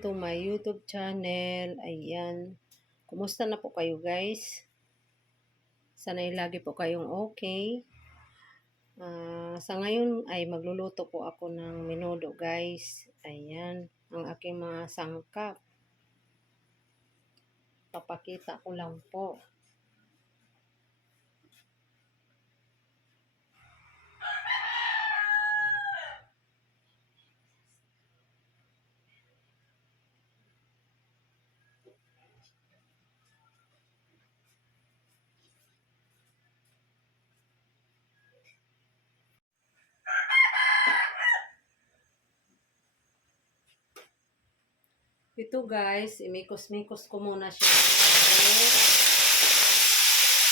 To my YouTube channel. Ayan. Kumusta na po kayo guys? Sana'y lagi po kayong okay. Ah, sa ngayon ay magluluto po ako ng minudo guys. Ayan. Ang aking mga sangkap. Papakita ko lang po. Ito guys, imikos-mikos ko muna siya.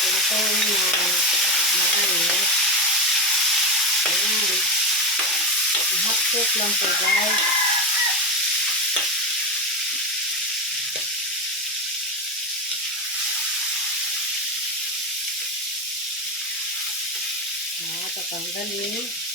Ito na maayos. Ayan. Hot cook lang po guys. Ah, tatanggalin.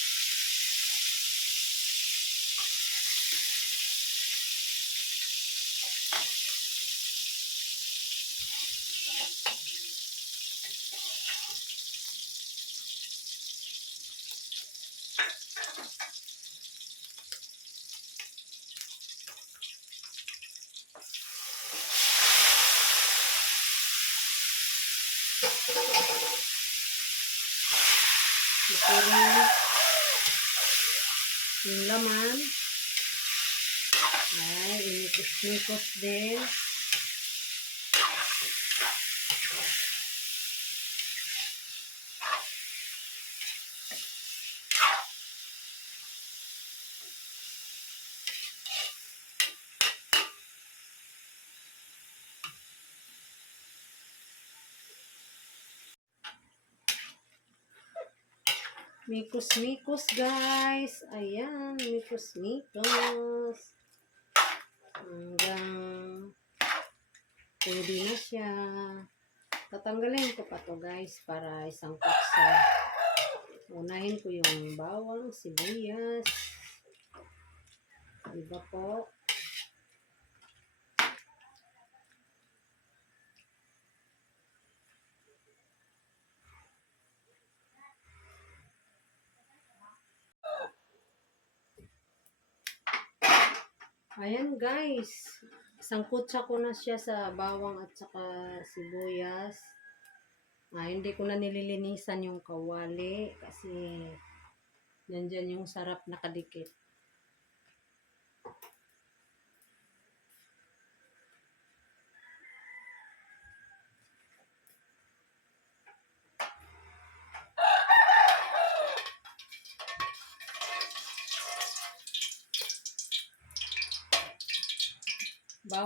Inikos-nikos din. Mikos-mikos, guys. Ayan, mikos-mikos. Hanggang pwede na siya. Tatanggalin ko pa to guys para isang kutsa. Unahin ko yung bawang, sibuyas. Diba po? Ayan guys, isang kutsa ko na siya sa bawang at saka sibuyas. Ah, hindi ko na nililinisan yung kawali kasi nandyan yung sarap nakadikit.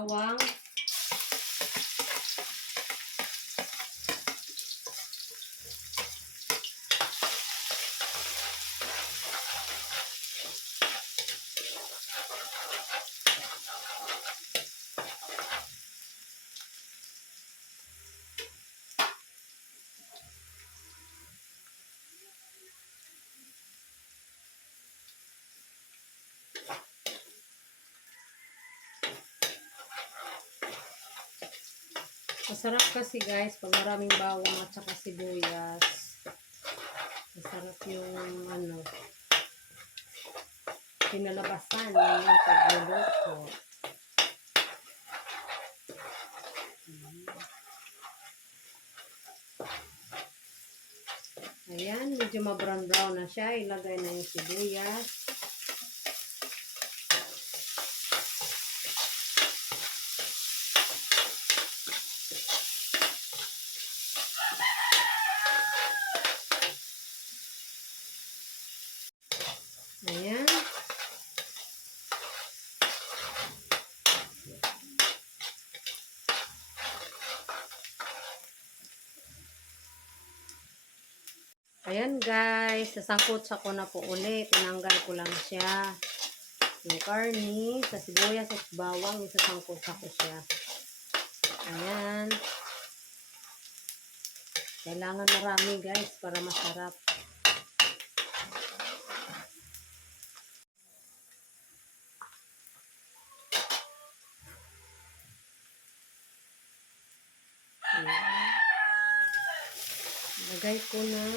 Bawang, Masarap kasi guys, pag maraming bawang at saka sibuyas. Masarap yung ano, pinalabasan yung pagluluto. Ayan, medyo ma-brown-brown na siya. Ilagay na yung sibuyas. Ayan guys, sasangkot sa ko na po ulit. Tinanggal ko lang siya. Yung karni, sa sibuyas at bawang, isasangkot sa ko siya. Ayan. Kailangan marami guys para masarap. Ayan. Lagay ko na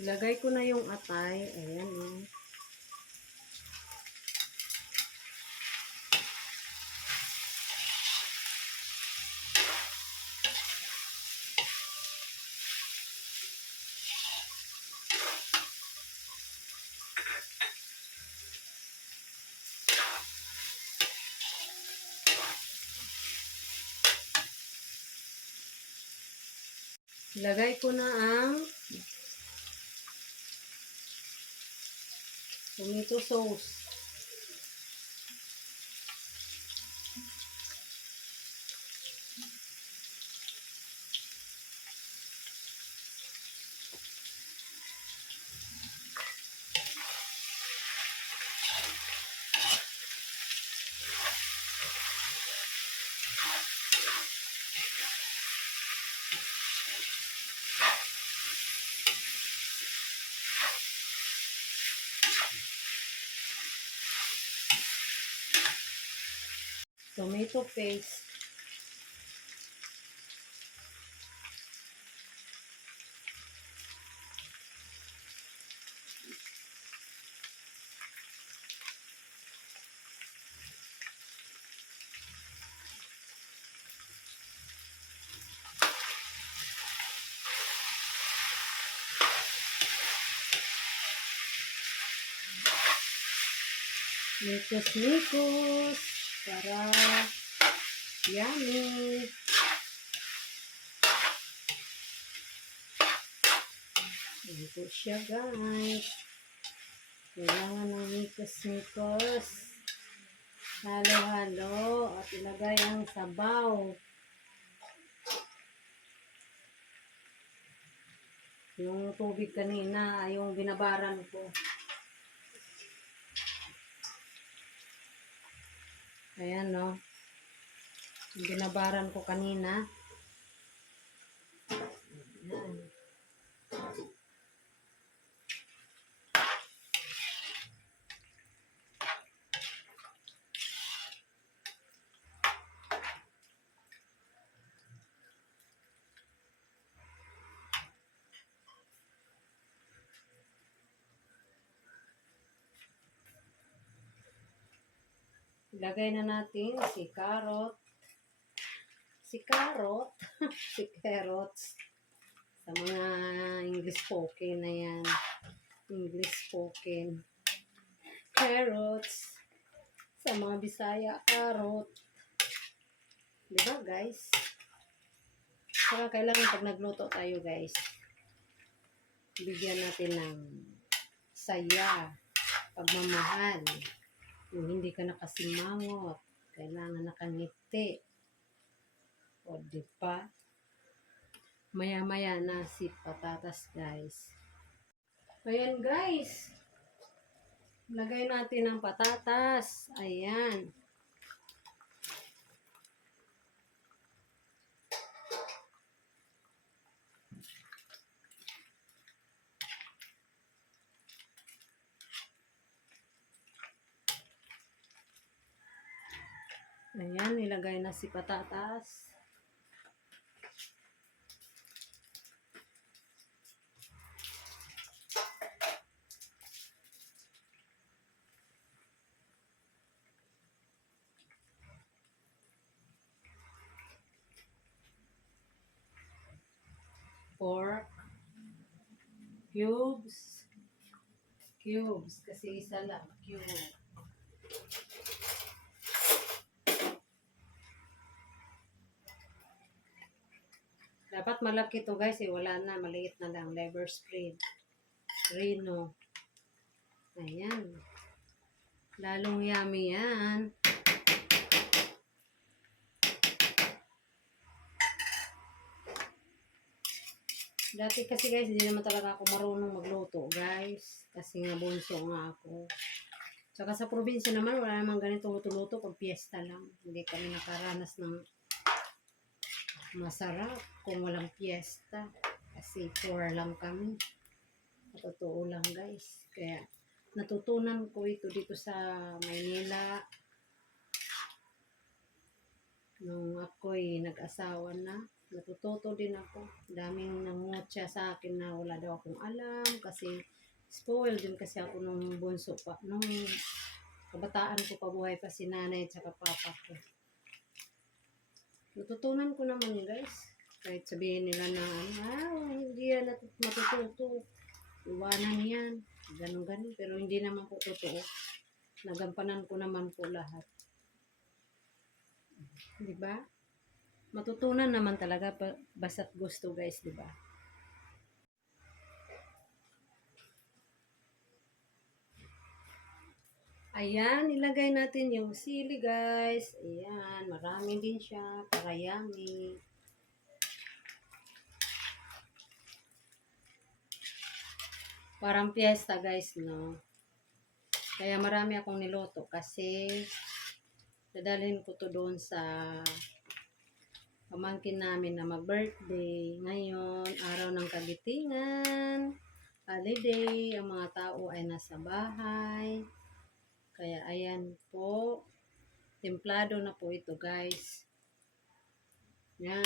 Ilagay ko na yung atay. Ayan oh. Ilagay ko na ang tomato sauce. Tomato paste. Mikos-mikos para yummy. Ito siya guys. Kailangan ng mikos-mikos. Halo-halo at ilagay ang sabaw. Yung tubig kanina, yung binabaran ko. Ayan, no. Yung binabaran ko kanina. Ayan. Ilagay na natin si carrot. Si carrot. si carrots. Sa mga English spoken na yan. English spoken. Carrots. Sa mga Bisaya, carrot. Diba guys? Saka kailangan pag nagluto tayo guys, bigyan natin ng saya, pagmamahal. Kung hindi ka nakasimangot, kailangan nakangiti. O, di ba? Maya-maya na si patatas, guys. Ayan, guys. Lagay natin ang patatas. Ayan. Ayan, nilagay na si patatas. Pork. Cubes. Cubes. Kasi isa lang. Cube. Malaki to guys eh. Wala na. Maliit na lang. Liver spread. Reno. Ayan. Lalong yummy yan. Dati kasi guys, hindi naman talaga ako marunong magluto, guys. Kasi nga bunso nga ako. Tsaka sa probinsya naman, wala namang ganitong luto-luto pag piyesta lang. Hindi kami nakaranas ng masarap kung walang piyesta. Kasi poor lang kami. Totoo lang guys. Kaya natutunan ko ito dito sa Maynila. Nung ako'y nag-asawa na, natututo din ako. Daming nangutya sa akin na wala daw akong alam kasi spoiled din kasi ako nung bunso pa. Nung kabataan ko pa buhay pa si nanay at papa ko. Natutunan ko naman guys. Kahit sabihin nila na, ah, hindi yan matututo. Iwanan yan. Ganun ganun. Pero hindi naman po totoo. Nagampanan ko naman po lahat. Di ba? Matutunan naman talaga ba, basta't gusto guys, di ba? Ayan, ilagay natin yung sili guys. Ayan, marami din siya para yummy. Parang piyesta guys, no? Kaya marami akong niluto kasi dadalhin ko to doon sa pamangkin namin na mag-birthday. Ngayon, araw ng kagitingan, holiday, ang mga tao ay nasa bahay. Kaya ayan po, templado na po ito guys. Yan.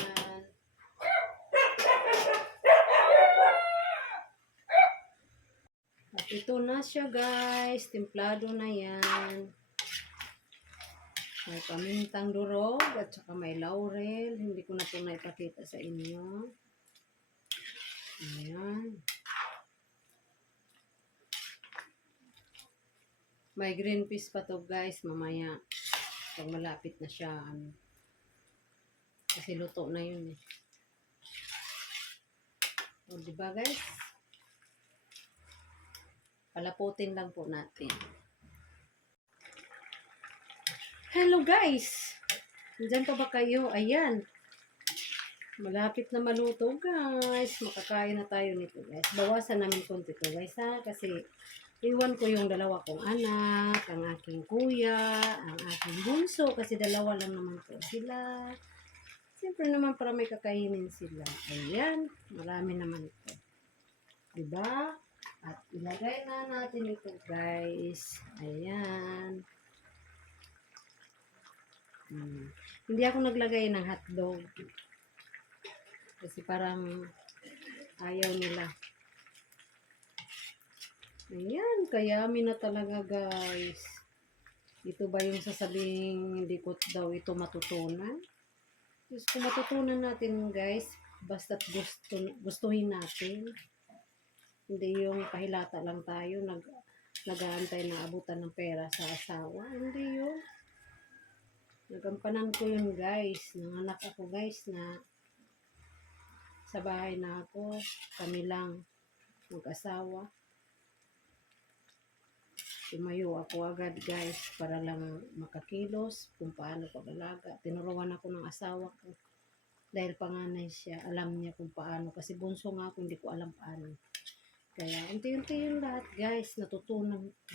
At ito na siya guys, templado na yan. May pamintang durog at saka may laurel. Hindi ko na ito naipakita sa inyo. Ayan. May green peas pa to guys mamaya. Pag malapit na siya. Ano. Kasi luto na yun eh. O diba guys? Palaputin lang po natin. Hello guys! Diyan pa ba kayo? Ayan. Malapit na maluto guys. Makakain na tayo nito guys. Bawasan namin konti to guys ha. Kasi iwan ko yung dalawa kong anak, ang aking kuya, ang aking bunso. Kasi dalawa lang naman po sila. Siyempre naman para may kakainin sila. Ayan. Marami naman ito. Diba? At ilagay na natin ito guys. Ayan. Hmm. Hindi ako naglagay ng hotdog. Kasi parang ayaw nila. Ayan, kayami na talaga guys. Ito ba yung sasabing hindi ko daw ito matutunan? Diyos kung matutunan natin guys, basta't gusto, gustuhin natin. Hindi yung pahilata lang tayo, nag, nag-aantay na abutan ng pera sa asawa. Hindi yun. Nagampanan ko yun guys. Nanganak ako guys na sa bahay na ako. Kami lang mag-asawa. Tumayo ako agad guys para lang makakilos kung paano pag-alaga. Tinuruan ako ng asawa ko. Dahil panganay siya, alam niya kung paano. Kasi bunso nga ako, hindi ko alam paano. Kaya unti-unti yung lahat guys, natutunan ko.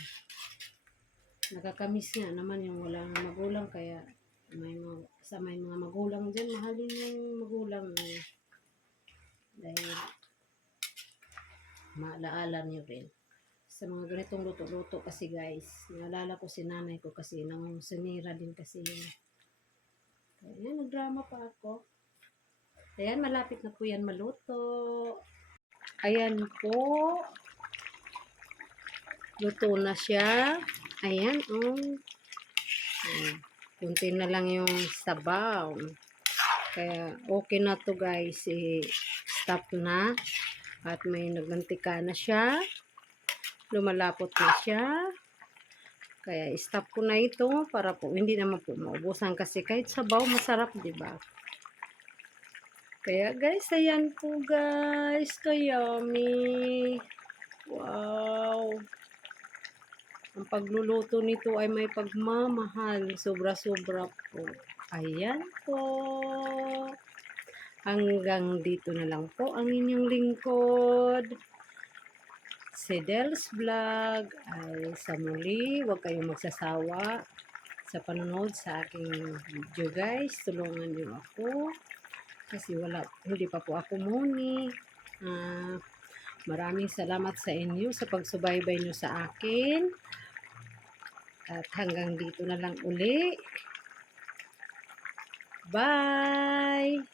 Nakakamiss nga naman yung walang magulang kaya may mga, sa may mga magulang dyan, mahalin yung magulang eh. Dahil maalaala niyo rin. Sa mga ganitong luto-luto kasi guys, naalala ko si nanay ko kasi nang sinira din kasi yun. Kaya nagdrama pa ako. Ayan, malapit na po yan maluto. Ayan po. Luto na siya. Ayan, oh. Ayan. Kunti na lang yung sabaw. Kaya okay na to guys. I-stop na. At may nagmantika na siya. Lumalapot na siya. Kaya i-stop ko na ito para po hindi naman po maubusan kasi kahit sabaw masarap, 'di ba? Kaya guys, ayan po guys. Kayami. Wow. Ang pagluluto nito ay may pagmamahal. Sobra-sobra po. Ayan po. Hanggang dito na lang po ang inyong lingkod. Si Dels Vlog ay sa muli. Huwag kayong magsasawa sa panonood sa aking video guys. Tulungan niyo ako. Kasi wala, hindi pa po ako muni. Ah, maraming salamat sa inyo sa pagsubaybay niyo sa akin. At hanggang dito na lang uli. Bye!